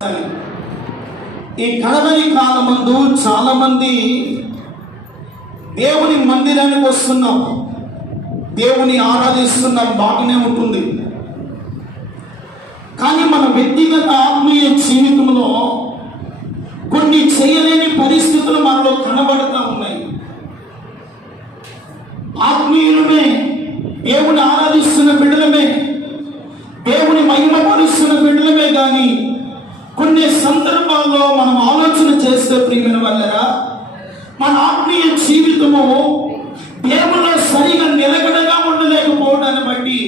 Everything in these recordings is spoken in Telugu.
ఈ కడవరి కాలమందు చాలా మంది దేవుని మందిరానికి వస్తున్నాం, దేవుని ఆరాధిస్తున్నాం, బాగానే ఉంటుంది. కానీ మన వ్యక్తిగత ఆత్మీయ జీవితంలో కొన్ని చేయలేని పరిస్థితులు మనలో కనబడుతూ ఉన్నాయి. ఆత్మీయులమే, దేవుని ఆరాధిస్తున్న బిడ్డలమే, దేవుని మహిమపరుస్తున్న బిడ్డలమే, కానీ కొన్ని సందర్భాల్లో మనం ఆలోచన చేస్తే ప్రియమైన వాళ్ళరా, మన ఆత్మీయ జీవితము దేవునిలో సరిగా నిలకడగా ఉండలేకపోవడాన్ని బట్టి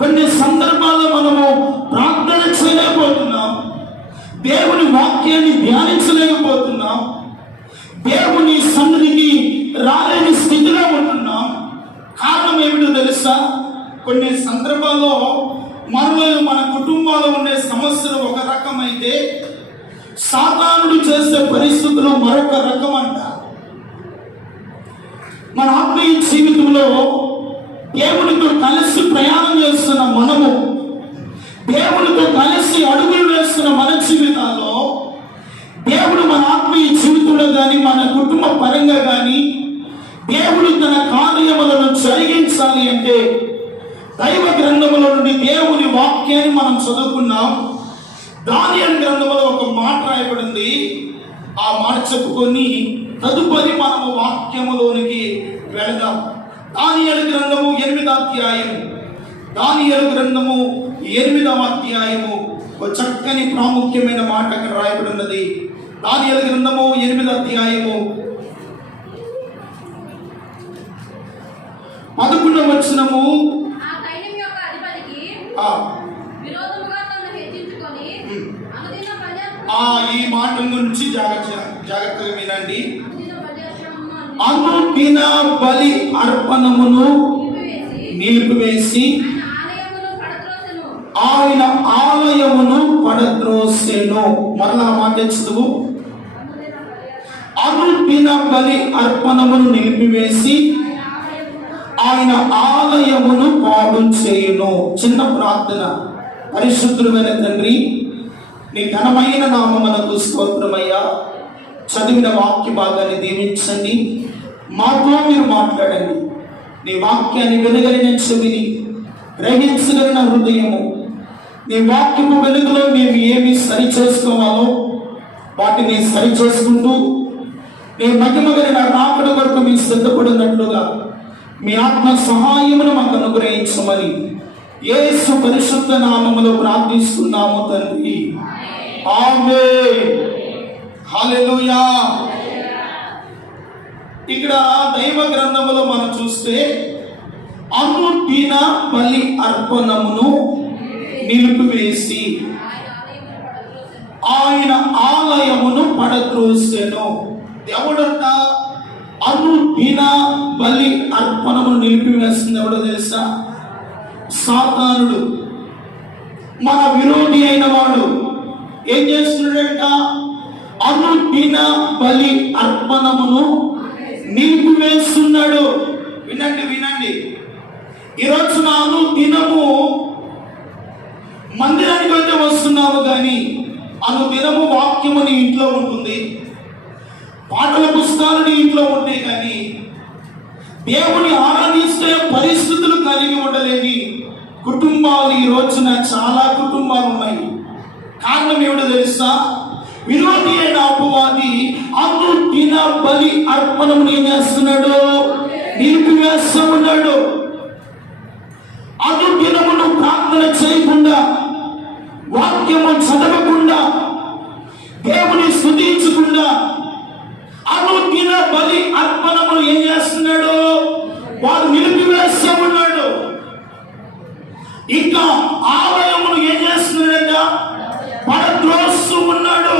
కొన్ని సందర్భాల్లో మనము ప్రార్థన చేయలేకపోతున్నాం, దేవుని వాక్యాన్ని ధ్యానించలేకపోతున్నాం, దేవుని సన్నిధికి రాలేని స్థితిలో ఉంటున్నాం. కారణం ఏమిటో తెలుసా? కొన్ని సందర్భాల్లో మనలో మన కుటుంబాల్లో ఉండే సమస్యలు ఒక రకమైతే సాతానుడు చేసే పరిస్థితులు మరొక రకం అంట. మన ఆత్మీయ జీవితంలో దేవునితో కలిసి ప్రయాణం చేస్తున్న మనము, దేవునితో కలిసి అడుగులు వేస్తున్న మన జీవితాల్లో దేవుడు మన ఆత్మీయ జీవితంలో కానీ మన కుటుంబ పరంగా కానీ దేవుడు తన కార్యములను జరిగించాలి అంటే దైవ గ్రంథముల నుండి దేవుని వాక్యాన్ని మనం చదువుకున్నాం. దానియేలు గ్రంథంలో ఒక మాట రాయబడింది. ఆ మాట చెప్పుకొని తదుపరి మనము వాక్యములోనికి వెళదాం. దానియేలు గ్రంథము 8వ అధ్యాయం, దానియేలు గ్రంథము 8వ అధ్యాయము ఒక చక్కని ప్రాముఖ్యమైన మాట అక్కడ రాయబడి ఉన్నది. దానియేలు గ్రంథము 8వ అధ్యాయము 11వ వచనము. ఈ మాట గురించి జాగ్రత్తగా వినండి. అనుదిన బలి అర్పణమును నిలిపివేసి ఆయన ఆలయమును పడద్రోసెను. మరలా మాట చదువు. అనుదిన బలి అర్పణమును నిలిపివేసి ఆయన ఆలయమును పాడు చేయును. చిన్న ప్రార్థన. పరిశుద్ధుడైన తండ్రి, నీ ఘనమైన నామమునకు స్తోత్రమయ్యా. చదివిన వాక్య భాగాన్ని దీవించండి, మాతో మీరు మాట్లాడండి. నీ వాక్యాన్ని వినగలిగిన చెవిని, గ్రహించగలిగిన హృదయము, నీ వాక్యము వెలుగులో మేము ఏమి సరి చేసుకోవాలో వాటిని సరి చేసుకుంటూ నీ మహిమ కలిగిన రాకడ కొరకు మీ సిద్ధపడినట్లుగా మీ ఆత్మ సహాయమును మాకు అనుగ్రహించమని యేసు పరిశుద్ధ నామములో ప్రార్థిస్తున్నాము తండ్రి. ఆమేన్. హల్లెలూయా. ఇక్కడ దైవ గ్రంథములో మనం చూస్తే అనుదిన బలి అర్పణమును నిలిపివేసి ఆయన ఆలయమును పడద్రోసెను. ఎవడంట అనుదిన బలి అర్పణమును నిలిపివేస్తుంది? ఎవడో తెలుసా? సాతానుడు, మన విరోధి అయిన వాడు. ఏం చేస్తున్నాడంట? అనుదిన బలి అర్పణమును నిలిపివేస్తున్నాడు. వినండి వినండి. ఈరోజు నా అనుదినము మందిరానికి అయితే వస్తున్నాము, కానీ అనుదినము వాక్యము నీ ఇంట్లో ఉంటుంది, పాటల పుస్తకాలు నీ ఇంట్లో ఉంటాయి, కానీ దేవుని ఆరాధిస్తే పరిస్థితులు కలిగి ఉండలేని కుటుంబాలు ఈ రోజున చాలా కుటుంబాలు ఉన్నాయి. కారణం ఏమిటో తెలుసా? విరోధి అయిన అపవాది అనుదిన బలి అర్పణమును ఏం చేస్తున్నాడు? నిలిపివేస్తూ ఉన్నాడు. అనుదినమును ప్రార్థన చేయకుండా, వాక్యము చదవకుండా, దేవుని స్తుతించకుండా అనుదిన బలి అర్పణములు ఏం చేస్తున్నాడు? వాడు నిలిపివేస్తూ ఉన్నాడు. ఇంకా ఆలయమును ఏం చేస్తున్నాడంట? పడద్రోస్తూ ఉన్నాడు.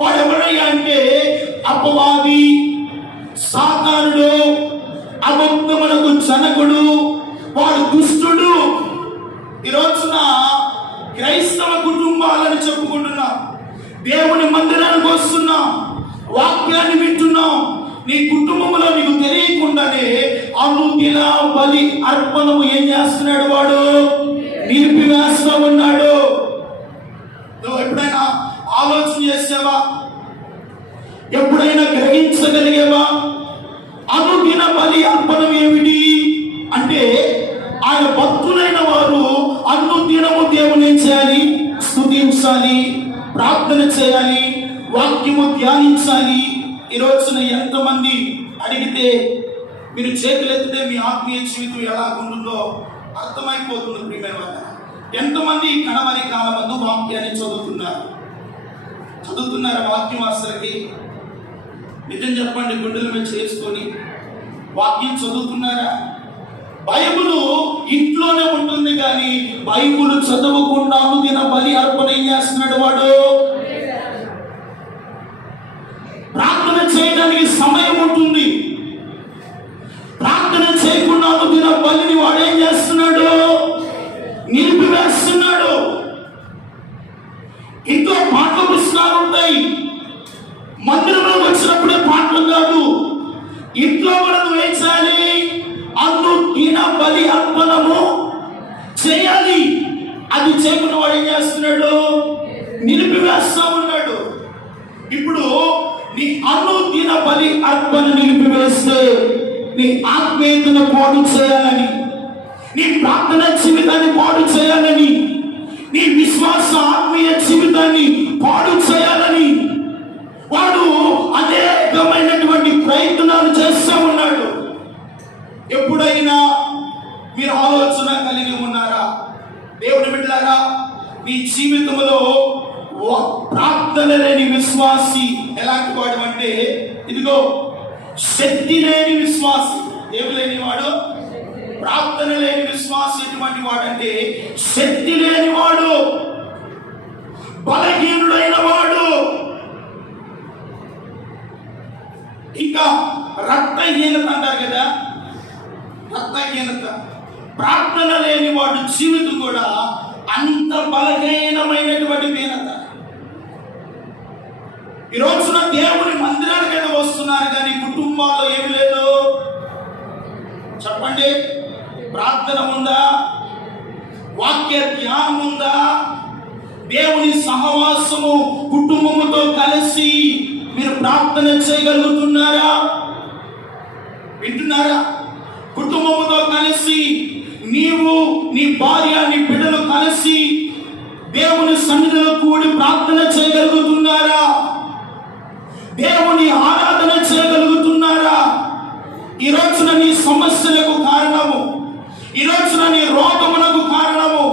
వాడు ఎవరయ్యా అంటే అపవాది, సాతానుడు, అబద్ధమునకు జనకుడు, వాడు దుష్టుడు. ఈ రోజున క్రైస్తవ కుటుంబాలను చెప్పుకుంటున్నాం, దేవుని మందిరానికి వస్తున్నాం, వాక్యాన్ని వింటున్నాం. నీ కుటుంబంలో నీకు తెలియకుండానే అనుదిన బలి అర్పణము ఏం చేస్తున్నాడు? వాడు నిలిపివేస్తూ ఉన్నాడు. ఆలోచన చేసావా? ఎప్పుడైనా గ్రహించగలిగేవా? అనుదిన బలి అర్పణం ఏమిటి అంటే, ఆయన భక్తులైన వారు అనుదినము దేవుని ఏం చేయాలి? స్తుతించాలి, ప్రార్థన చేయాలి, వాక్యము ధ్యానించాలి. ఈ రోజున ఎంతమంది అడిగితే మీరు చేతులెత్తితే మీ ఆత్మీయ జీవితం ఎలా ఉంటుందో అర్థమైపోతుంది. ప్రియమైన వాళ్ళ, ఎంతమంది కడవరి కాలమందు వాక్యాన్ని చదువుతున్నారు వాక్యం అసలుకి నిజం చెప్పండి, గుండెల మీద చేసుకొని వాక్యం చదువుతున్నారా? బైబుల్ ఇంట్లోనే ఉంటుంది కానీ బైబుల్ చదవకుండా అనుదిన బలి అర్పణ ఏం చేస్తున్నాడు వాడు? ప్రార్థన చేయడానికి సమయం ఉంటుంది, ప్రార్థన చేయకుండా అనుదిన బలిని వాడు ఏం చేస్తున్నాడు? నిలిపివేస్తున్నాడు. ఇంట్లో పాటల పుస్తకాలు ఉంటాయి, మందిరంలో వచ్చినప్పుడే పాటలు కాదు, ఇంట్లో కూడా నువ్వేం చేయాలి? అనుదిన బలి అర్పణము చేయాలి. అది చేయకుండా వాడు ఏం చేస్తున్నాడు? నిలిపివేస్తా ఉన్నాడు. ఇప్పుడు నీ అనుదిన బలి అర్పణ నిలిపివేస్తే నీ ఆత్మీయతను పాడు చేయాలని, నీ ప్రార్థన జీవితాన్ని పాడు చేయాలని, నీ విశ్వాస ఆత్మీయ జీవితాన్ని పాడు చేయాలని వాడు అనేకమైనటువంటి ప్రయత్నాలు చేస్తూ ఉన్నాడు. ఎప్పుడైనా మీరు ఆలోచన కలిగి ఉన్నారా? దేవుని బిడ్డలారా, నీ జీవితంలో ప్రార్థన లేని విశ్వాసి ఎలాంటి వాడు అంటే, ఇదిగో శక్తి లేని విశ్వాసి. ఏమి లేని వాడు? ప్రార్థన లేని విశ్వాసి ఎటువంటి వాడంటే శక్తి లేని వాడు, బలహీనుడైన వాడు, ఇంకా రక్తహీనత అంటారు కదా, రక్తహీనత. ప్రార్థన లేని వాడు జీవితం కూడా అంత బలహీనమైనటువంటి హీనత. ఈ రోజున దేవుని మందిరానికైనా వస్తున్నారు కానీ కుటుంబాల్లో ఏమి లేదు. చెప్పండి, ప్రార్థన ఉందా? వాక్య ధ్యానం ఉందా? దేవుని సహవాసము కుటుంబముతో కలిసి మీరు ప్రార్థన చేయగలుగుతున్నారా? వింటున్నారా? కుటుంబముతో కలిసి నీవు, నీ భార్య, నీ బిడ్డలు కలిసి దేవుని సన్నిధిలో కూడి ప్రార్థన చేయగలుగుతున్నారా? దేవుని ఆరాధన చేయగలుగుతున్నారా? ఈ రోజున నీ సమస్యలకు కారణము, ఈ రోజున నీ రోగములకు కారణము,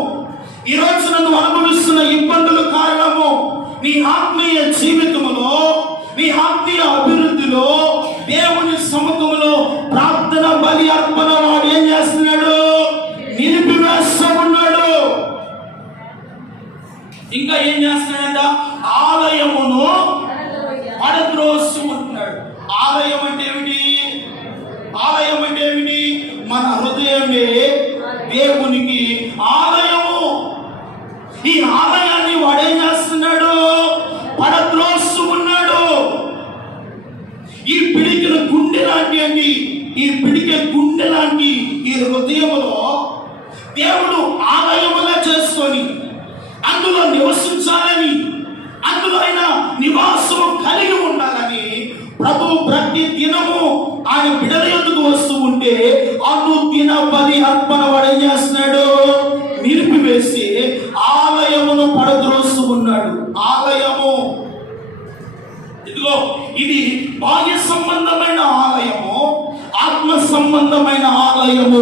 ఈ రోజున నువ్వు అనుభవిస్తున్న ఇబ్బందులకు కారణము నీ ఆత్మీయ జీవితంలో, నీ ఆత్మీయ అభివృద్ధిలో, దేవుని సముఖంలో ప్రార్థన బలి అర్పణ వాడు ఏం చేస్తున్నాడు? నిలిపివేస్తూ ఉన్నాడు. ఇంకా ఏం చేస్తున్నాడంట? ఆలయమును పడద్రోస్తూ ఉంటున్నాడు. ఆలయం అంటే ఏమిటి? ఆలయం అంటే ఏమిటి? మన హృదయమే దేవునికి ఆలయము. ఈ ఆలయాన్ని వాడేం చేస్తున్నాడు? పడద్రోస్తూ ఉన్నాడు. ఈ పిడికిన గుండె లాంటి అండి, ఈ పిడికే గుండె లాంటి ఈ హృదయములో దేవుడు ఆలయముగా చేసుకొని అందులో నివసించాలని, అందులో ఆయన నివాసము కలిగి ఉండాలని ప్రభు ప్రతి దినము ఆయన బిడ్డల యొద్దకు వస్తూ ఉంటే అనుదిన బలి అర్పణ వాడు ఏం చేస్తున్నాడు? నిలిపివేసి ఆలయమును పడద్రోస్తూ ఉన్నాడు. ఆలయము ఇదిగో, ఇది బాహ్య సంబంధమైన ఆలయము, ఆత్మ సంబంధమైన ఆలయము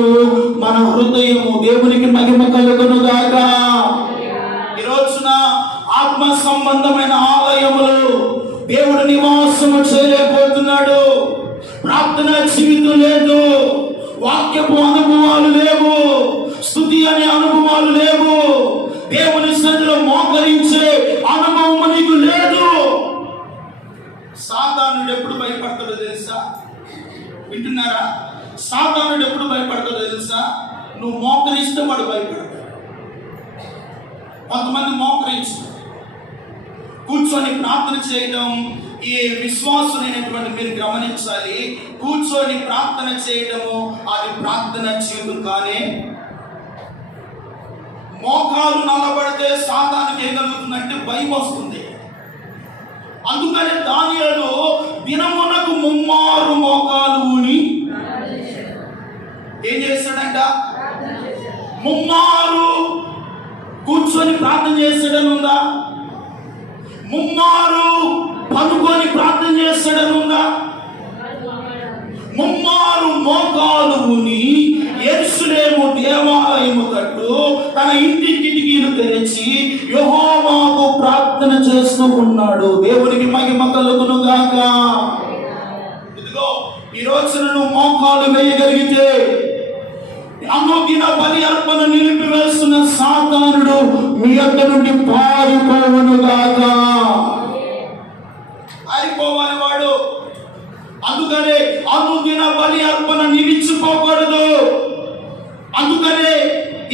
మన హృదయము. దేవునికి మహిమ కలుగును గాక. ఈ రోజున ఆత్మ సంబంధమైన ఆలయములు దేవుడు నివాసము చేయలేకపోతున్నాడు. ప్రార్థన జీవితం లేదు, వాక్యపు అనుభవాలు లేవు, స్తుతి అనే అనుభవాలు లేవు, దేవుని సన్నిధిలో మోకరించే అనుభవం నీకు లేదు. సాతానుడు ఎప్పుడు భయపడతాడో తెలుసా? వింటున్నారా? సాతానుడు ఎప్పుడు భయపడతాడో తెలుసా? నువ్వు మోకరిస్తే వాడు భయపడతాడు. కొంతమంది మోకరించు కూర్చొని ప్రార్థన చేయడం, ఈ విశ్వాసులైనటువంటి మీరు గమనించాలి. కూర్చొని ప్రార్థన చేయడము అది ప్రార్థన జీవితం కానీ, మోకాలు నల్లబడితే సాతానికి ఏం కలుగుతుందంటే భయం వస్తుంది. అందుకని దానియేలు దినమునకు 3 మోకాలు ఊని ఏం చేస్తాడంట? 3 కూర్చొని ప్రార్థన చేస్తాడని ఉందా? 3 పనుకొని ప్రార్థన చేస్తాడని ఉందా? 3 మోకాలు ఊని యెరూషలేము దేవాలయము తట్టు తన ఇంటి కిటికీలు తెరిచి యెహోవాకు ప్రార్థన చేస్తూ ఉన్నాడు. దేవునికి మహిమ కలుగును గాక. ఇదిగో ఈ రోజున నువ్వు మోకాలు వేయగలిగితే అనుదిన బలి అర్పణ నిలిపివేస్తున్న సాతానుడు మీ యొద్ద నుండి పారిపోవును గాక. పారిపోవాలి వాడు. అందుకనే అనుదిన బలి అర్పణ నిలిచిపోకూడదు. అందుకనే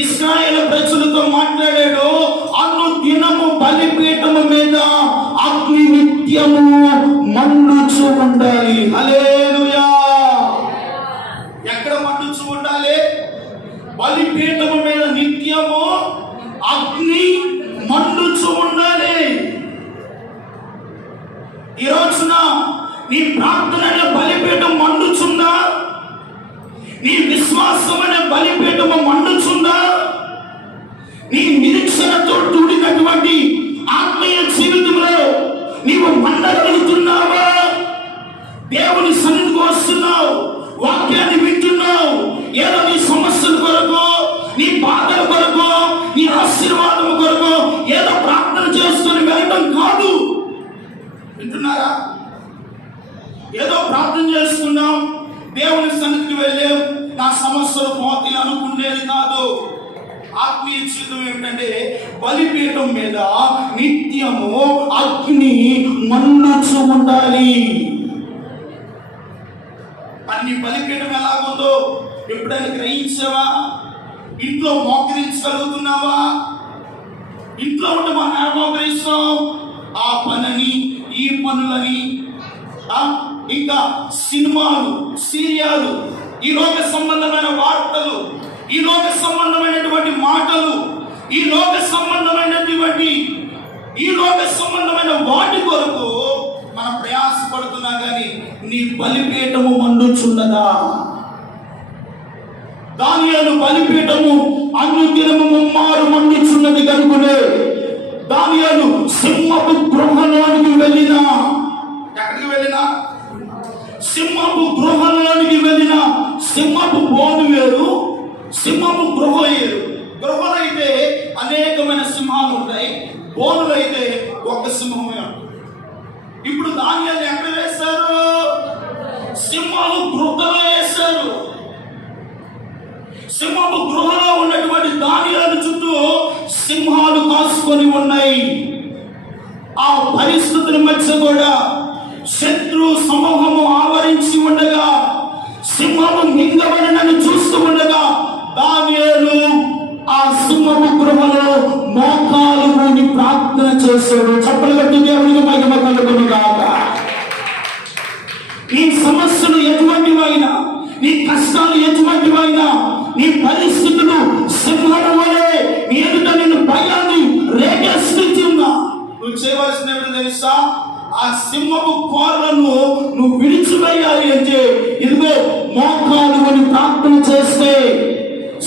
ఇశ్రాయేలు ప్రజలతో మాట్లాడాడు, అనుదినము బలిపీఠము మీద అగ్ని నిత్యము మండుచు ఉండాలి. హల్లెలూయా. ఎక్కడ మండుచు ఉండాలి? బలిపీఠము మీద నిత్యము అగ్ని మండుచు ఉండాలి. ఈ రోజున నీ ప్రార్థన అనే బలిపీఠం మండుచుందా? నీ విశ్వాసం అనే బలిపీఠము మండుచుందా? నీ నిరీక్షణతో కూడినటువంటి ఆత్మీయ జీవితంలో నీవు మండగలుగుతున్నావా? దేవుని సన్నిధికి వస్తున్నావు, వాక్యాన్ని వింటున్నావు. ఏదో నీ సమస్యల కొరకు, నీ బాధల కొరకు, నీ ఆశీర్వాదం కొరకు ఏదో ప్రార్థన చేసుకుని వెళ్ళడం కాదు. వింటున్నారా? ఏదో ప్రార్థన చేసుకున్నాం, దేవుని సన్నిధికి వెళ్ళాం, నా సమస్యలు పోతాయి అనుకునేది కాదు. ఆత్మీయ జీవితం ఏమిటంటే బలిపీఠం మీద నిత్యము అగ్ని మండుచు ఉండాలి. అన్ని బలిపీఠం ఎలాగుందో ఎప్పుడైనా గ్రహించావా? ఇంట్లో మోకరించగలుగుతున్నావా? ఇంట్లో ఉంటే మనం ఎలా మోకరిస్తాం? ఆ పనని ఈ పనులని, ఇంకా సినిమాలు, సీరియాలు, ఈ లోక సంబంధమైన వార్తలు, ఈ లోక సంబంధమైనటువంటి మాటలు, ఈ లోక సంబంధమైన వాటి కొరకు మనం ప్రయాసపడుతున్నా కానీ నీ బలిపీఠము మండుచున్నదా? దానియేలు బలిపీఠము అనుదినము 3 మండుచున్నది కనుకునే దానియేలు సింహపు గృహలోనికి వెళ్ళినా, ఎక్కడికి వెళ్ళినా? సింహపు గృహలోనికి వెళ్ళిన సింహపు బోను వేరు, సింహపు గృహ వేరు. గృహలు అయితే అనేకమైన సింహాలు ఉంటాయి, బోనులు అయితే ఒక సింహమే ఉంటుంది. ఇప్పుడు దానియేలు ఎక్కడ వేశారు? సింహపు గృహలో వేశారు. సింహపు గృహలో ఉన్నటువంటి దానియేలు చుట్టూ సింహాలు కాసుకొని ఉన్నాయి. ఆ పరిస్థితుల మధ్య కూడా శత్రు సమూహము ఆవరించి ఉండగా, సింహము మింగబడినని చూస్తూ ఉండగా దానియేలు ఆ సింహపు గృహలో మోకాలు ఊని ప్రార్థన చేశాడు. చప్పలు కట్టి దేవునికి మహిమ కలుగును గాక. నీ సమస్యలు ఎటువంటివైనా, నీ కష్టాలు ఎటువంటివైనా, నీ పరిస్థితులు సింహం వలె నీ ఎదుట నిన్ను భయాన్ని రేగేస్తున్నా, నువ్వు చేయవలసిన తెలుసా? ఆ సింహపు కోరలను నువ్వు విడిచివేయాలి అంటే ఇదిగో మోకాలు ఊని ప్రార్థన చేస్తే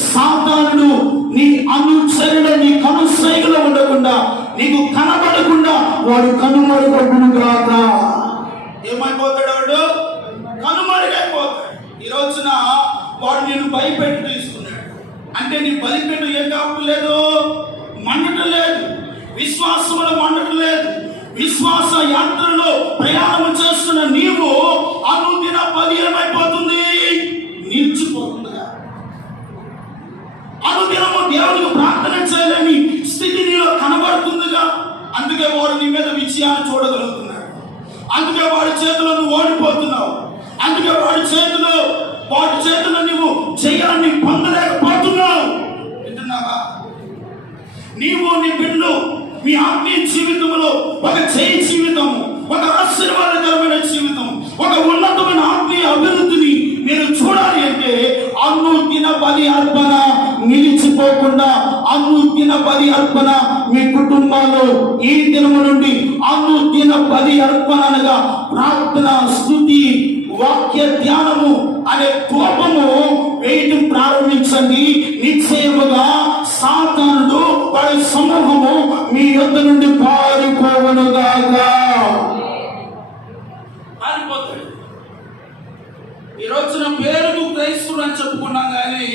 సాతానుడు నీ అనుచరుడు నీ కనుసైగలో ఉండకుండా, నీకు కనబడకుండా వాడు కనుమరుగొట్టును గాక. ఏమైపోతాడు వాడు? కనుమరుగైపోతాడు. ఈ రోజున వాడు నిన్ను భయపెట్టి తీసుకున్నాడు అంటే నీ బలిపెట్టు ఏం కావట్లేదు, మండటం లేదు, విశ్వాసంలో మండటం లేదు. విశ్వాస యాత్రలో ప్రయాణం చేస్తున్న నీవు అనుదిన బలి ఏమైపోతుంది? నిలిచిపోతుందిగా. అనుదినము దేవునికి ప్రార్థన చేయలేని స్థితి నీలో కనబడుతుందిగా. అందుకే వాడు నీ మీద విజయాన్ని చూడగలుగుతున్నాడు. అందుకే వాడి చేతిలో నువ్వు ఓడిపోతున్నావు. అందుకే వాడి చేతిలో నువ్వు జయాన్ని పొందలేకపోతున్నావు. వింటున్నావా? నీవు నీ బిడ్డలు మీ ఆత్మీయ జీవితంలో ఒక జయ జీవితం, ఒక ఆశీర్వాదకరమైన జీవితం, ఒక ఉన్నతమైన ఆత్మీయ అభివృద్ధిని మీరు చూడాలి అంటే అనుదిన బలి అర్పణ నిలిచిపోకుండా, అనుదిన బలి అర్పణ మీ కుటుంబాల్లో ఈ దినము నుండి అనుదిన బలి అర్పణ అనగా ప్రార్థన, స్తుతి, వాక్య ధ్యానము అనే కోపము వేయటం ప్రారంభించండి. నిశ్చయముగా సాతానుడు వాడి సమూహము మీ యొద్ద నుండి పారిపోవనుగాక. పారిపోతాడు. ఈ రోజున పేరుకు క్రైస్తవుడు అని చెప్పుకున్నాం కానీ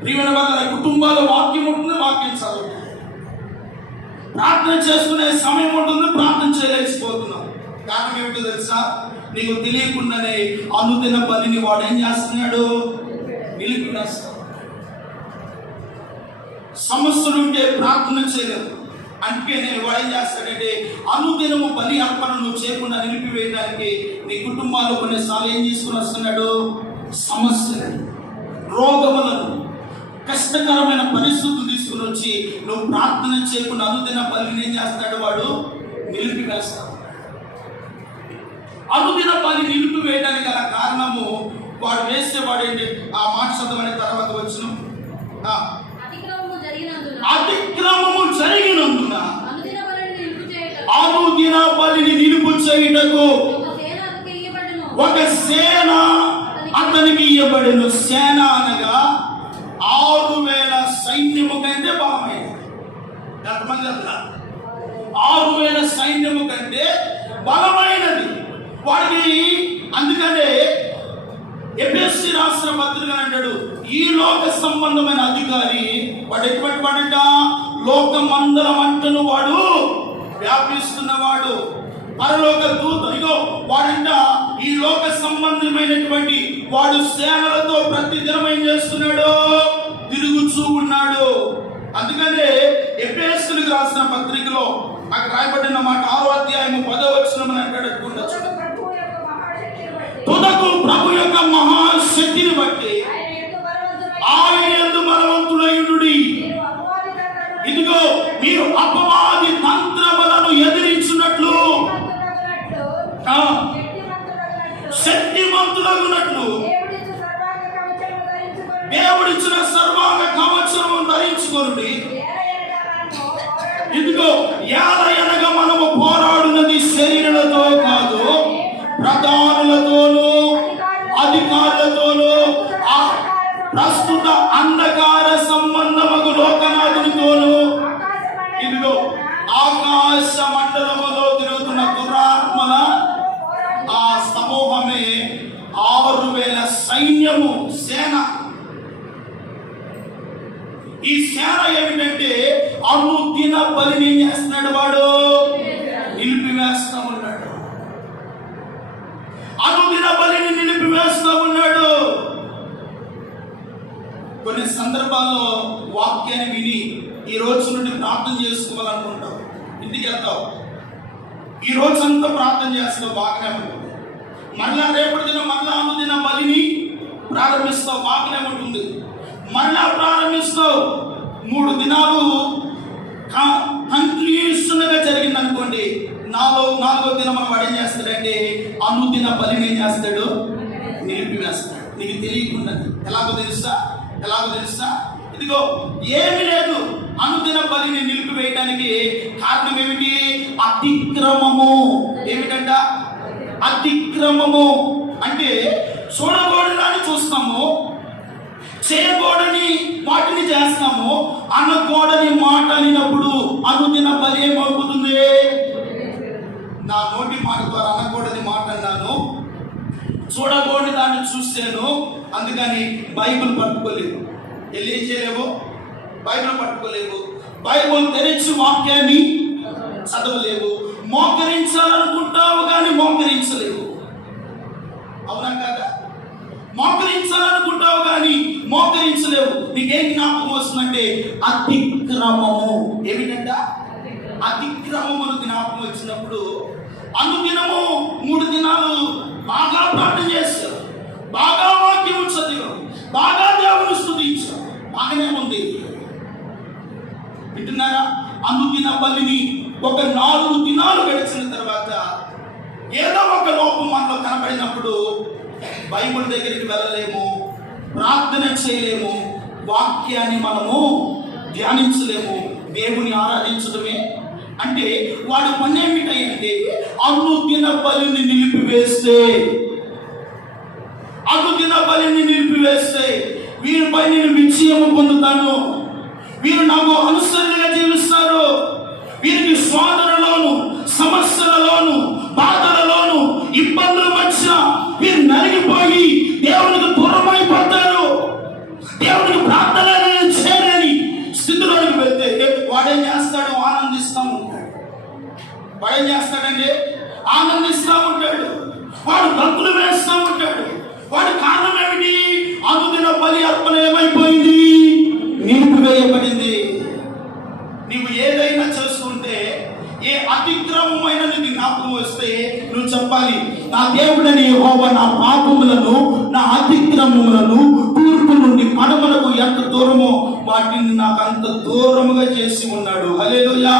ప్రియమైన వాళ్ళ కుటుంబాల వాక్యం ఉంటుంది, వాక్యం చదువుతుంది, ప్రార్థన చేసుకునే సమయం ఉంటుంది, ప్రార్థన చేయలేకపోతున్నాం. కారణం ఏమిటో తెలుసా? నీకు తెలియకుండానే అనుదిన బలిని వాడు ఏం చేస్తున్నాడు? నిలిపివేస్తాడు. సమస్యలు ఉంటే ప్రార్థన చేయలేదు, అందుకే వాడు ఏం చేస్తాడంటే అనుదినము బలి అర్పణ నువ్వు చేయకుండా నిలిపివేయడానికి నీ కుటుంబాల్లో కొన్నిసార్లు ఏం తీసుకుని వస్తున్నాడు? సమస్యలు, రోగములను, కష్టకరమైన పరిస్థితులు తీసుకుని వచ్చి నువ్వు ప్రార్థన చేయకుండా అనుదిన బలిని ఏం చేస్తాడు? వాడు నిలిపివేస్తాడు. అనుదిన బలి నిలిపివేయడానికి గల కారణము వాడు వేసేవాడు ఏంటి? ఆ మాట చదవని తర్వాత వచ్చిన అతిక్రమము జరిగినందున అనుదిన బలిని నిలుపు చేయుటకు ఒక సేన అతనికి ఇయ్యబడిన. సేన అనగా 6,000 సైన్యము కంటే బలమైనది. ఎంతమంది అట్లా? 6,000 సైన్యము కంటే బలమైనది వాడికి. అందుకనే ఎఫెసీ రాసిన పత్రిక అంటాడు, ఈ లోక సంబంధమైన అధికారి వాడు ఎటువంటి వాడంట? లోకమందరం అంటను వాడు వ్యాపిస్తున్నవాడు, పరలోక దూత. ఇగో వాడంట ఈ లోక సంబంధమైనటువంటి వాడు సేనలతో ప్రతి దినం ఏం చేస్తున్నాడు? తిరుగుచూ ఉన్నాడు. అందుకనే ఎఫెసీయులకు రాసిన పత్రికలో అక్కడ రాయబడిన మాట 6వ అధ్యాయము 10వ వచనం అంటాడు, తుదకు ప్రభు యొక్క మహాశక్తిని బట్టి ఆయన యందు బలవంతుడైయుండుడి. ఇదిగో మీరు అపవాది తంత్రములను ఎదిరించున్నట్లు శక్తిమంతుడగునట్లు దేవుడిచ్చిన సర్వాంగ కవచము ధరించుకొనుడి. ఇదిగో ఏలయనగా మనము పోరాడున్నది శరీరులతో కాదు, ప్రధానులతోనూ అధికారులతోనూ ప్రస్తుత అంధకార సంబంధముకు లోకనాథునితోనూ, ఇదిగో ఆకాశ మండలములో తిరుగుతున్న దురాత్మల ఆ సమూహమే 6,000 సైన్యము, సేన. ఈ సేన ఏమిటంటే అనుదిన బలిని ఏం చేస్తున్నాడు? వాడు నిలిపివేస్తా ఉన్నాడు. అనుదిన బలిని నిలిపివేస్తా ఉన్నాడు. కొన్ని సందర్భాల్లో వాక్యాన్ని విని ఈ రోజు నుండి ప్రార్థన చేసుకోవాలనుకుంటావు, ఇంటికి వెళ్తావు, ఈ రోజంతా ప్రార్థన చేస్తావు, బాగానే ఉంటుంది. మళ్ళా రేపటి దినం మళ్ళా అనుదిన బలిని ప్రారంభిస్తావు, బాగానే ఉంటుంది. మళ్ళా ప్రారంభిస్తావు, 3 దినాలు కంటిన్యూస్గా జరిగింది అనుకోండి. 4వ దినం మనం వాడు ఏం చేస్తాడంటే అనుదిన బలిని ఏం చేస్తాడు? నిలిపివేస్తాడు. నీకు తెలియకుండా. ఎలాగో తెలుసా? ఇదిగో ఏమి లేదు, అనుదిన బలిని నిలిపివేయడానికి కారణం ఏమిటి? అతిక్రమము. ఏమిటంట? అతిక్రమము అంటే చూడకూడదని చూస్తాము, చేయకూడని వాటిని చేస్తాము, అనకూడని మాట అనినప్పుడు అనుదిన బలి ఏమవుతుంది? నా నోటి మాట ద్వారా అనకూడని మాట అన్నాను, చూడకూడని దాన్ని చూసాను, అందుకని బైబిల్ పట్టుకోలేవు. ఏం చేయలేవు? బైబిల్ పట్టుకోలేవు. బైబిల్ తెరిచి వాక్యాన్ని చదవలేవు. మోకరించాలనుకుంటావు కానీ మోకరించలేవు. అవునా కదా? మోకరించాలనుకుంటావు కానీ మోకరించలేవు. నీకేం జ్ఞాపకం వస్తుందంటే అతిక్రమము. ఏమిటంట? అతిక్రమమును జ్ఞాపకం వచ్చినప్పుడు అనుదినము 3 దినాలు బాగా ప్రార్థన చేస్తారు, బాగా వాక్యం చదివారు, బాగా దేవుని స్తుతించారు, బాగానే ఉంది. వింటున్నారా? అనుదిన బలిని ఒక 4 దినాలు గడిచిన తర్వాత ఏదో ఒక లోపం మనలో కనబడినప్పుడు బైబిల్ దగ్గరికి వెళ్ళలేము, ప్రార్థన చేయలేము, వాక్యాన్ని మనము ధ్యానించలేము, దేవుని ఆరాధించడమే అంటే వాడు పని ఏమిటంటే అనుదిన బలిని నిలిపివేస్తే, అనుదిన బలిని నిలిపివేస్తే వీరిపై నేను విజయము పొందుతాను, వీరు నాకు అనుసరణగా జీవిస్తారు, వీరికి శోధనలోను, సమస్యలలోను, బాధలలోను, ఇబ్బందుల మధ్య వీరు నలిగిపోయి దేవునికి దూరమైపోతారు, దేవునికి ప్రార్థన చేయలేని స్థితిలోనికి వెళ్తే వాడేం చేస్తాడు? ఆనందిస్తూ ఉంటాడు. వాడేం చేస్తాడంటే ఆనందిస్తూ ఉంటాడు, వాడు గంతులు వేస్తూ ఉంటాడు. వాడి కారణం ఏమిటి? అనుదిన బలి అర్పణ ఏమైపోయింది? నిలిపివేయబడింది. నీవు ఏదైనా చేస్తుంటే ఏ అతిక్రమమైన నీకు జ్ఞాపకం వస్తే నువ్వు చెప్పాలి, నా దేవుడని యెహోవా నా పాపములను, నా అతిక్రమములను తూర్పు నుండి పడమలకు ఎంత దూరమో వాటిని నాకు అంత దూరముగా చేసి ఉన్నాడు. హల్లెలూయా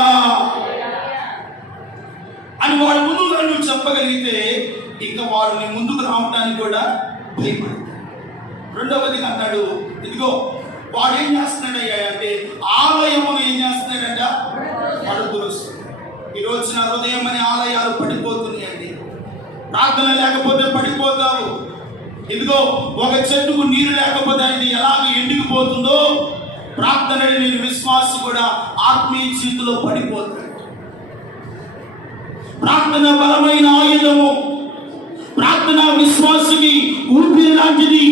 అని వాడు ముందుగా నువ్వు చెప్పగలిగితే ఇంకా వాడు నీ ముందుకు రావడానికి కూడా భయపడు. రెండవదిగా అన్నాడు, ఇదిగో వాడు ఏం చేస్తున్నాడయ్యా అంటే ఆలయమును ఏం చేస్తున్నాడంట? పడుతురుస్తుంది. ఈ రోజున హృదయం అనే ఆలయాలు పడిపోతున్నాయండి. ప్రార్థన లేకపోతే పడిపోతావు. ఇదిగో ఒక చెట్టుకు నీరు లేకపోతే అది ఎలాగ ఎండిగిపోతుందో ప్రార్థన లేని విశ్వాసి కూడా ఆత్మీయ జీవితంలో పడిపోతాడు. ప్రార్థన బలమైన ఆయుధము. ప్రార్థన విశ్వాసికి ఊపిరి లాంటిది.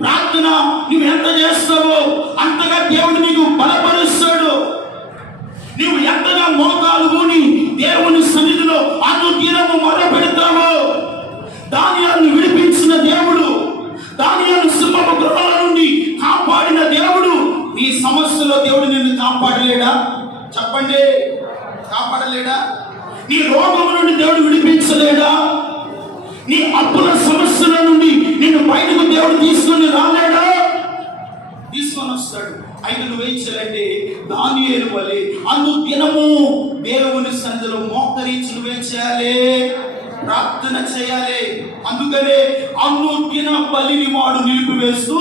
ప్రార్థన నువ్వు ఎంత చేస్తావో అంతగా దేవుడు నీకు బలపరుస్తాడు. నువ్వు ఎంతగా మోకాలు ఊని దేవుని సన్నిధిలో అనుదినము మొరపెడతావో, దానియాలను విడిపించిన దేవుడు, దానియాలను సింహపు గృహాల నుండి కాపాడిన దేవుడు, నీ సమస్యలో దేవుడు నిన్ను కాపాడలేడా? చెప్పండి, కాపాడలేడా? నీ రోగము నుండి దేవుడు విడిపించలేడా? నీ అప్పుల సమస్యల నుండి నిన్ను బయటకు దేవుడు తీసుకొని రాలేడా? తీసుకొని వస్తాడు. అయితే నువ్వేం చేయాలంటే దానియేలు వలె అనుదినము దేవుని సన్నిధిలో మోకరించి నువ్వేం చేయాలి? ప్రార్థన చేయాలి. అందుకనే అనుదిన బలిని వాడు నిలిపివేస్తూ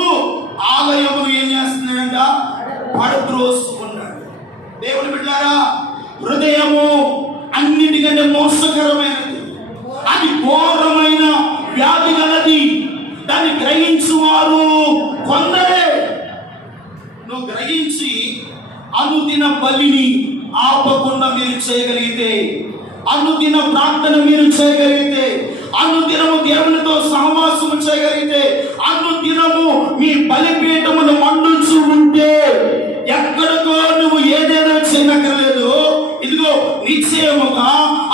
ఆలయమును ఏం చేస్తున్నాడంట? పడద్రోసుకున్నాడు. దేవుని బిడ్డలారా, హృదయము అన్నిటికంటే మోసకరమైనది, అది ఘోరమైన వ్యాధి గలది. దాన్ని గ్రహించువారు కొందరే. నువ్వు గ్రహించి అనుదిన బలిని ఆపకుండా మీరు చేయగలిగితే, అనుదిన ప్రార్థన మీరు చేయగలిగితే, అనుదినము దేవునితో సహవాసము చేయగలిగితే, అనుదినము మీ బలిపీఠమును మండుచు ఉంటే ఎక్కడికో నువ్వు ఏదేదో చేయనక్కర్లేదు. ఇదిగో నిశ్చయముగా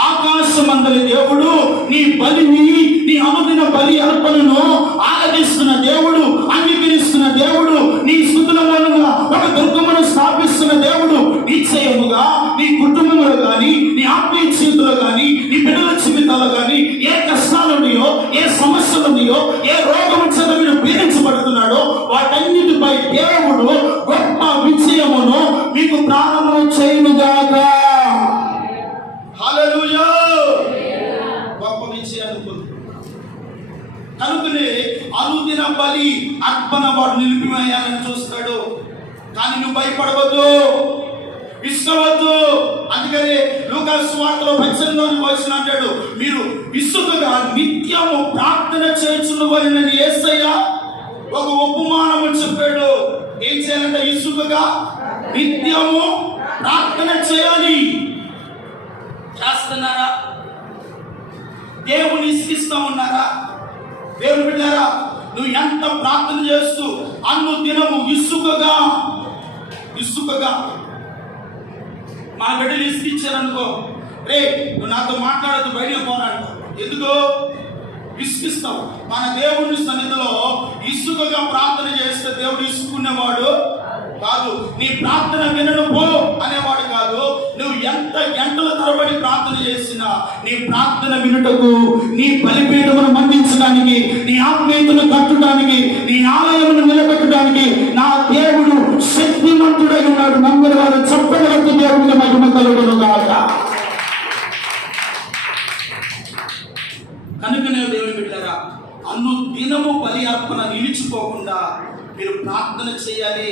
ఆకాశమందలి దేవుడు నీ బలిని, నీ అనుదిన బలి అర్పణను ఆరాధిస్తున్న దేవుడు, అంగీకరిస్తున్న దేవుడు, నీ స్తుతుల మూలంగా ఒక దుర్గమును స్థాపిస్తున్న దేవుడు. నిశ్చయముగా నీ కుటుంబంలో కానీ, నీ ఆత్మీయ జీవితంలో కానీ, నీ బిడ్డల జీవితాల్లో కానీ ఏ కష్టాలు ఉన్నాయో, ఏ సమస్యలు ఉన్నాయో, ఏ రోగం చేత మీరు పీడించబడుతున్నాడో వాటన్నిటిపై దేవుడు గొప్ప విజయమును మీకు ప్రారంభం చేయునుగాక. హల్లెలూయా. గొప్ప విజయాన్ని పొందు. కనుకనే అనుదిన బలి అర్పణ వాడు నిలిపివేయాలని చూస్తాడు. కానీ నువ్వు భయపడవద్దు, విసుగవద్దు. అందుకని లూకాసు సువార్తలో 18వ వచనం అంటాడు, మీరు విసుగగా నిత్యము ప్రార్థన చేయుచున్నవారని యేసయ్య ఒక ఉపమానము చెప్పాడు. ఏం చేయాలంటే విసుగగా నిత్యము ప్రార్థన చేయాలి. చేస్తున్నారా? దేవుని ఇష్టం ఉన్నారా? దేవుని బిడ్డారా, నువ్వు ఎంత ప్రార్థన చేస్తూ అనుదినము ఇసుకగా మన బిడ్డలు ఇసుకిచ్చారనుకో, రే నువ్వు నాతో మాట్లాడద్దు, బయటకు పోరాడు. ఎందుకు విసుకిస్తావు? మన దేవుని సన్నిధిలో ఇసుకగా ప్రార్థన చేస్తే దేవుడు ఇసుకునేవాడు కాదు. నీ ప్రార్థన వినను పో అనేవాడు కాదు. నువ్వు ఎంత గంటల తరబడి ప్రార్థన చేసినా నీ ప్రార్థన వినుటకు, నీ బలిపీఠమును మందించడానికి, నీ ఆత్మీయతను కట్టడానికి, నీ ఆలయమును నిలబెట్టడానికి నా దేవుడు శక్తిమంతుడై ఉన్నాడు. నమ్మని వారు చెప్పగలిగితే దేవుడికి మహిమ కలుగును గాక. కనుకనే దేవుని బిడ్డలారా, అనుదినము బలి అర్పణ నిలిచి మర్చిపోకుండా మీరు ప్రార్థన చేయాలి.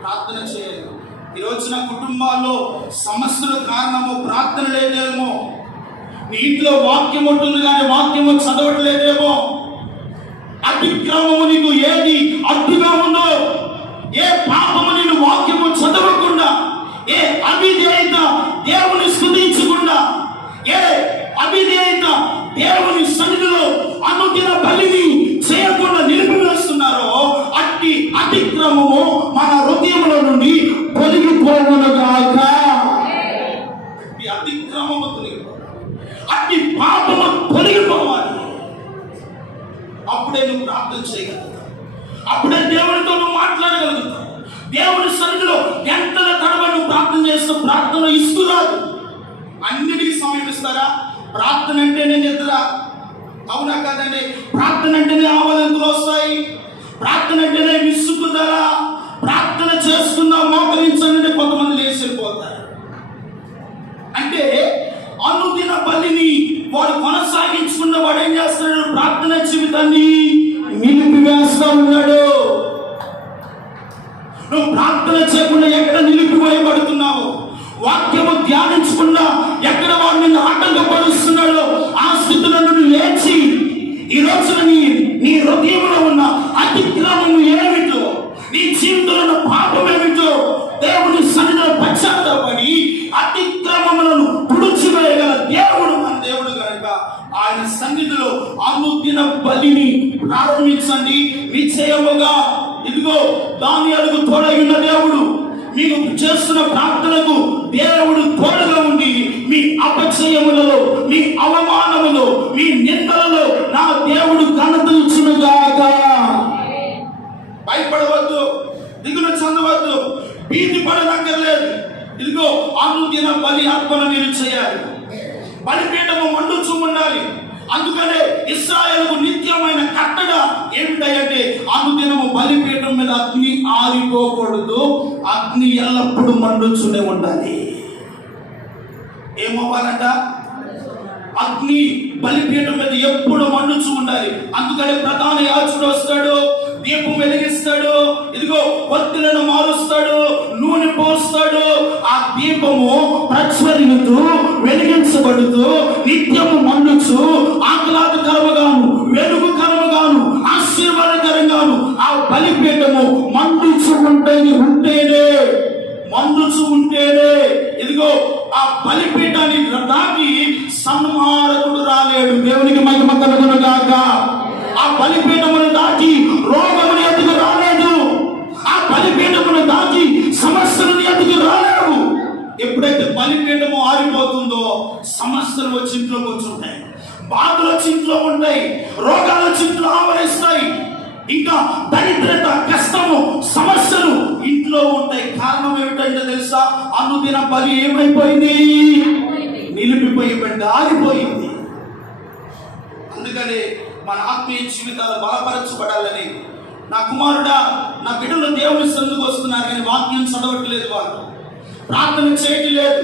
ప్రార్థన చేయాలి. ఈ రోజున కుటుంబాల్లో సమస్యల కారణము ప్రార్థన లేదేమో. నీ ఇంట్లో వాక్యం ఉంటుంది కానీ వాక్యము చదవట్లేదేమో. అతిక్రమము నీకు ఏది అడ్డుగా ఉందో, ఏ పాపము నేను వాక్యము చదవకుండా, ఏ అవిధేయత దేవుని స్తుతించకుండా, ఏ అవిధేయత దేవుని సన్నిధిలో అనుదిన బలిని చేయకుండా నిలిపివేస్తున్నారో అట్టి అతిక్రమము మన హృదయముల నుండి తొలగిపోవునుగాక. ఈ అతిక్రమము తొలగిపోవాలి, అట్టి పాపము తొలగిపోవాలి. అప్పుడే నువ్వు ప్రార్థన చేయగలుగుతావు. అప్పుడే దేవునితో నువ్వు మాట్లాడగలుగుతావు. దేవుని సన్నిధిలో గంటల తడబడి నువ్వు ప్రార్థన చేస్తూ ప్రార్థన ఇస్తున్నారు. అన్నిటికీ సమయం ఇస్తారా? ప్రార్థన అంటేనే నిద్ర, అవునా కాదండి? ప్రార్థన అంటేనే ఆవలింపులు వస్తాయి. ప్రార్థన అంటేనే విసుగుదల. ప్రార్థన చేసుకుందాం మోకరించండి కొంతమంది లేచి వెళ్ళిపోతారు. అంటే అనుదిన బలిని వాడు కొనసాగించుకున్న వాడు ఏం చేస్తున్నాడు? ప్రార్థన జీవితాన్ని నిలిపివేస్తా ఉన్నాడు. నువ్వు ప్రార్థన చేయకుండా ఎక్కడ నిలిపివేయబడుతున్నావు? వాక్యము ధ్యానించకుండా ఎక్కడ వాడు నిన్ను ఆటంకపరుస్తున్నాడో ఆ స్థితిలో నువ్వు లేచి ఈ రోజున నీ హృదయంలో ఉన్న అతిక్రమము ఏమిటో, నీ జీవితంలో ఉన్న పాపం ఏమిటో దేవుని సన్నిధిలో పశ్చాత్తాపడి అతిక్రమములను తుడిచివేయగల దేవుడు మన దేవుడు కనుక ఆయన సన్నిధిలో అనుదిన బలిని ప్రారంభించండి. నిశ్చయముగా ఇదిగో దానియేలుకు తోడై ఉన్న దేవుడు మీకు చేస్తున్న ప్రార్థనకు దేవుడు తోడుగా ఉండి మీ అపచయములలో, మీ అవమానములో, మీ నిందలలో నా దేవుడు ఘనతనిచ్చునుగాక. భయపడవద్దు, దిగులు చెందవద్దు, భీతి పడనక్కర్లేదు. ఇదిగో అనుదిన బలి అర్పణ మీరు చేయాలి. బలిపీఠము మండుచూ ఉండాలి. అందుకనే ఇశ్రాయేలుకు నిత్యమైన కట్టడ ఏమిటంటే అనుదినము బలిపీఠం మీద అగ్ని ఆరిపోకూడదు, అగ్ని ఎల్లప్పుడూ మండుతూనే ఉండాలి. ఏమవ్వాలంట? అగ్ని బలిపీఠం మీద ఎప్పుడు మండుచూ ఉండాలి. అందుకనే ప్రధాన యాజకుడు వస్తాడు, దీపం వెలిగిస్తాడు, ఇదిగో ఒత్తులను మారుస్తాడు, నూనె పోస్తాడు. ఆ దీపము ప్రజ్వలిస్తూ వెలిగించబడుతూ నిత్యము మండుచు ఆహ్లాదకరముగాను వెలుగుకరముగాను ఆశీర్వాదకరంగాను ఆ బలిపీఠము మండుచు ఉంటేనే ఇదిగో ఆ బలిపీఠాన్ని దాటి సంహారకుడు రాలేడు. దేవునికి మహిమ కలుగునుగాక. ఆ బలిపీఠమును దాటి రోగముని ఎదుగు రాలేదు. ఆ బలిపీఠమును దాటి సమస్యలు ఎదుగు రాలేవు. ఎప్పుడైతే బలిపీఠము ఆరిపోతుందో సమస్యలు వచ్చి ఇంట్లో కూర్చుంటాయి, బాధలు వచ్చి ఇంట్లో ఉంటాయి, రోగాలు వచ్చి ఇంట్లో ఆవరిస్తాయి, ఇంకా దరిద్రత, కష్టము, సమస్యలు ఇంట్లో ఉంటాయి. కారణం ఏమిటంటే తెలుసా? అనుదిన బలి ఏమైపోయింది? నిలిపిపోయింది, ఆరిపోయింది. అందుకని మన ఆత్మీయ జీవితాలు బలపరచబడాలని, నా కుమారుడా, నా బిడ్డలు దేవుని సన్నిధికి వస్తున్నారు కానీ వాక్యం చదవట్లేదు, వాళ్ళు ప్రార్థన చేయటం లేదు.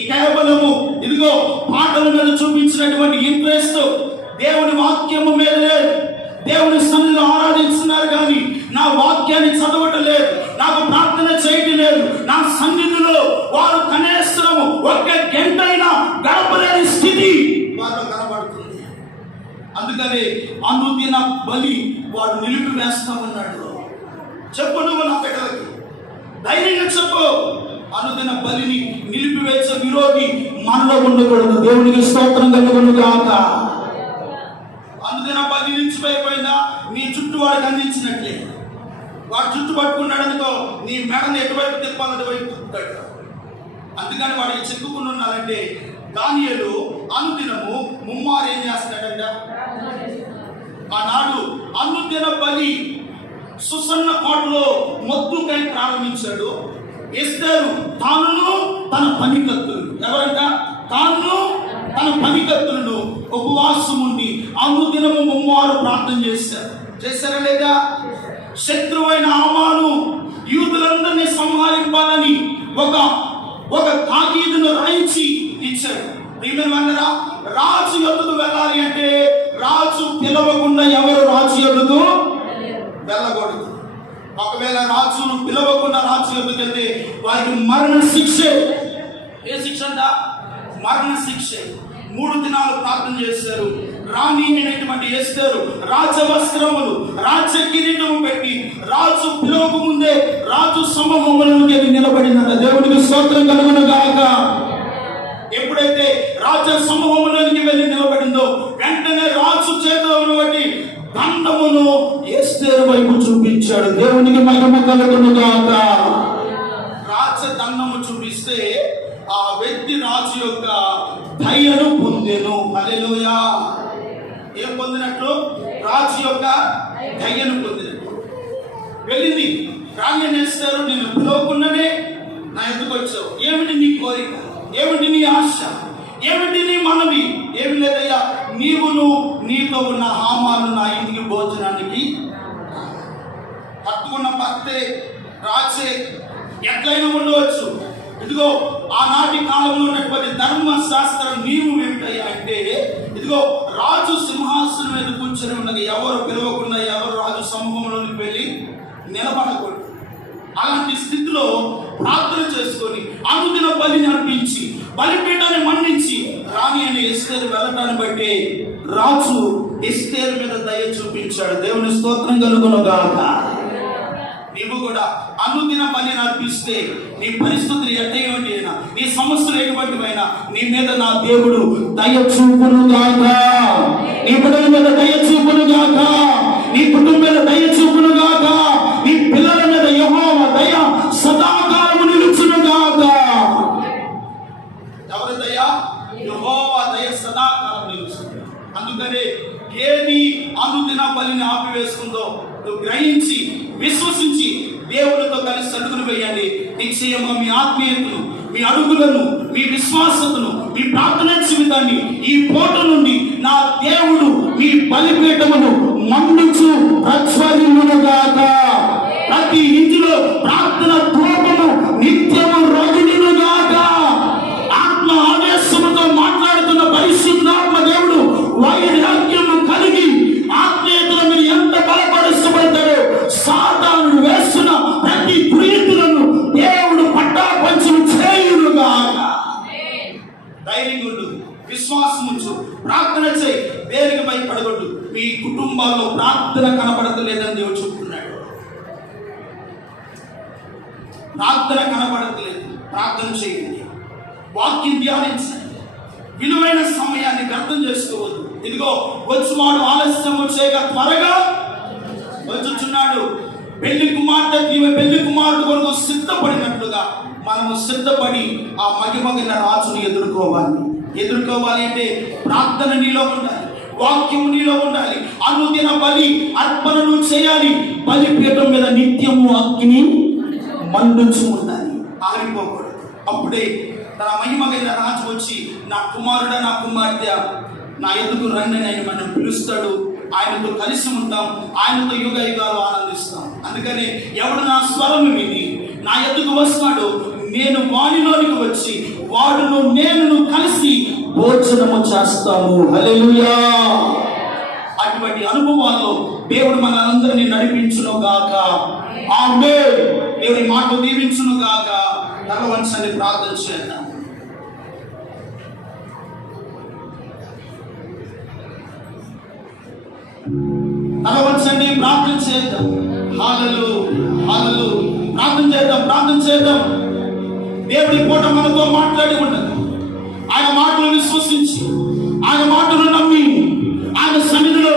ఈ కేవలము ఇదిగో పాటల మీద చూపించినటువంటి ఇంట్రెస్ట్ దేవుని వాక్యము మీద లేదు. దేవుని సన్నిధిలో ఆరాధిస్తున్నారు కానీ నా వాక్యాన్ని చదవటం లేదు, నాకు ప్రార్థన చేయటం లేదు. నా సన్నిధిలో వారు కనేశ్వరము ఒక్క గంటైనా గడపలేని స్థితి వారిలో కనబడుతుంది. అందుకని అనుదిన బలి వాడు నిలిపివేస్తా ఉన్నాడు. చెప్పు నువ్వు నా బిడ్డలకి ధైర్యంగా చెప్పు, అనుదిన బలిని నిలిపివేసే విరోధి మనలో ఉండకూడదు. దేవునికి స్తోత్రం కలుగునుగాక. అనుదిన బలి నిలిచిపోయిపోయిందా? నీ చుట్టూ వాడికి అందించినట్లే. వాడు చుట్టూ పట్టుకున్నాడు అనుకో, నీ మెడను ఎటువైపు తిప్పాలి అటువైపు తిప్పుతాడు. అందుకని వాడికి చెక్కుకుని ఉన్నారంటే దానియేలు అనుదినము ముమ్మారు ఏం చేస్తాడంట? ఆనాడు అనుదిన బలి సుసన్న కోటలో మొద్దుకై ప్రారంభించాడు. ఎస్తేరు తానును తన పనికత్తులు, ఎవరంట? తాను తన పనికత్తులను ఉపవాసం ఉండి అనుదినము ముమ్మారు ప్రార్థన చేశారా లేదా? శత్రువైన హామాను యూదులందరినీ సంహరింపాలని ఒక తాకీదును రాయించి ఇచ్చాడు. ప్రియమైనవారా, రాజు యొద్దకు వెళ్ళాలి అంటే రాజు పిలవకుండా ఎవరు రాజు యొద్దకు వెళ్ళకూడదు. ఒకవేళ రాజు పిలవకుండా రాజు యొద్దకు వెళ్తే వారికి మరణ శిక్షే. ఏ శిక్ష అంట? మరణ శిక్షే. 3 దినాలు ప్రార్థన చేశారు. రాణి అయినటువంటి ఎస్తేరు రాజవస్త్రములు, రాజ కిరీటము పెట్టి రాజు పిలువకు ముందే రాజు సమూహములకు వెళ్ళి నిలబడినట. దేవుడికి స్తోత్రం కలుగును గాక. ఎప్పుడైతే రాజ సమూహంలోనికి వెళ్ళి నిలబడిందో వెంటనే రాజు చేతిలో ఉన్నటువంటి దండమును ఎస్తేరు వైపు చూపించాడు. దేవునికి మహిమ కలుగును గాక. రాజ దండము చూపిస్తే ఆ వ్యక్తి రాజు యొక్క దయను పొందెను. హల్లెలూయా. ఏం పొందినట్లు? రాజు యొక్క దయను పొందినట్లు. వెళ్ళింది రాణి అనేస్తారు, నేను పిలవకుండానే నా ఎదుకు వచ్చావు. ఏమిటి నీ కోరిక? ఏమిటి నీ ఆశ? ఏమిటి నీ మనవి? ఏమి లేదయ్యా, నీవును నీతో ఉన్న హామాను నా ఇంటికి భోజనానికి. పట్టుకున్న భర్తే రాజే ఎట్లయినా ఉండవచ్చు. ఇదిగో ఆనాటి కాలంలో ఉన్నటువంటి ధర్మశాస్త్ర నియమం ఏమిటయ్యా అంటే, ఇదిగో రాజు సింహాసనం మీద కూర్చొని ఉండగా ఎవరు పిలవకుండా ఎవరు రాజు సమూహంలోకి వెళ్ళి నిలబడకూడదు. అలాంటి స్థితిలో ప్రార్థన చేసుకొని అనుదిన బలిని అర్పించి బలిపీఠాన్ని మన్నించి రాణి అనే ఎస్తేరు వెళ్ళటాన్ని బట్టి రాజు ఎస్తేరు మీద దయ చూపించాడు. దేవుని స్తోత్రం కలుగును గాక. నీవు కూడా అనుదిన బలిని అర్పిస్తే నీ పరిస్థితులు ఎటువంటి అయినా, నీ సమస్యలు ఎటువంటివైనా నీ మీద నా దేవుడు దయ చూపును గాక. నీ బిడ్డల మీద దయ చూపును గాక. నీ కుటుంబం మీద దయ చూపును గాక. నీ పిల్లల మీద యెహోవా దయ సదాకాలము నిలుచును గాక. ఎవరి దయ? యెహోవా దయ సదాకాలం నిలుచును. అందుకనే ఏది అనుదిన బలిని ఆపివేస్తుందో నువ్వు గ్రహించి విశ్వసించి దేవుడితో కలిసి అడుగులు వేయండి. నిశ్చయంగా మీ ఆత్మీయతను, మీ అడుగులను, మీ విశ్వాసతను, మీ ప్రార్థన జీవితాన్ని ఈ పూట నుండి నా దేవుడు మీ బలిపీఠమును మన్నించు ప్రజ్వలిల్లునుగాక. ప్రతి ఇంటిలో ప్రార్థన ధూపము నిత్యము రగిలినుగాక. ఆత్మ ఆవేశముతో మాట్లాడుతున్న పరిశుద్ధాత్మ దేవుడు వైరాగ్యము కలిగి ఆత్మీయతలో మీరు ఎంత బలపరుస్తబడతారో సాతానుడు వేస్తున్న ప్రతి ప్రీతులను దేవుడు పట్టాపంచం చేయునుగాక. ధైర్యంగా ఉండు, విశ్వాసం ఉంచు, ప్రార్థన చేయి, దేనికి భయపడగొట్టు. మీ కుటుంబాల్లో ప్రార్థన కనబడతలేదని దేవుడు చెప్తున్నాడు. ప్రార్థన కనబడతలేదు, ప్రార్థన చేయండి, వాక్యం ధ్యానించండి, విలువైన సమయాన్ని వ్యర్థం చేసుకోవద్దు. ఇదిగో వచ్చువాడు ఆలస్యము చేయగా త్వరగా వచ్చుచున్నాడు. పెళ్లి కుమారుడు కొరకు సిద్ధపడినట్లుగా మనము సిద్ధపడి ఆ మగిమగిన రాజుని ఎదుర్కోవాలి అంటే ప్రార్థన నీలో ఉండాలి, వాక్యము నీలో ఉండాలి, అనుదిన బలి అర్పణను చేయాలి. బలిపీఠం మీద నిత్యము అగ్ని మండుచు ఉండాలి, ఆరిపోకూడదు. అప్పుడే తన మహిమగైన రాజు వచ్చి నా కుమారుడా, నా కుమార్తె నా ఎదుగు రండి అని ఆయన మనం పిలుస్తాడు. ఆయనతో కలిసి ఉంటాం, ఆయనతో యుగ యుగాలు ఆనందిస్తాం. అందుకని ఎవడు నా స్వరం విని నా ఎదుగు వస్తాడు, నేను వాడిలోనికి వచ్చి వాడును నేను కలిసి భోజనము చేస్తాము. హల్లెలూయా. అటువంటి అనుభవాల్లో దేవుడు మనందరినీ నడిపించును గాక. ఆమేన్. దేవుని మాట దీవించును గాక. తల వంచండి, ప్రార్థన చేద్దాం. తల వంచండి, ప్రార్థన చేద్దాం. ప్రార్థన చేద్దాం. దేవుడి పూట మనతో మాట్లాడి ఉండదు. ఆయన మాటలు విశ్వసించి, ఆయన మాటలు నమ్మి, ఆయన సన్నిధిలో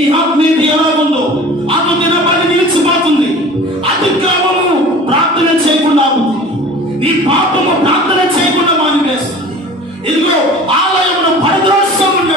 ఈ ఆత్మీయత ఎలాగుందో అనుదిన బలి నిలిచిపోతుంది.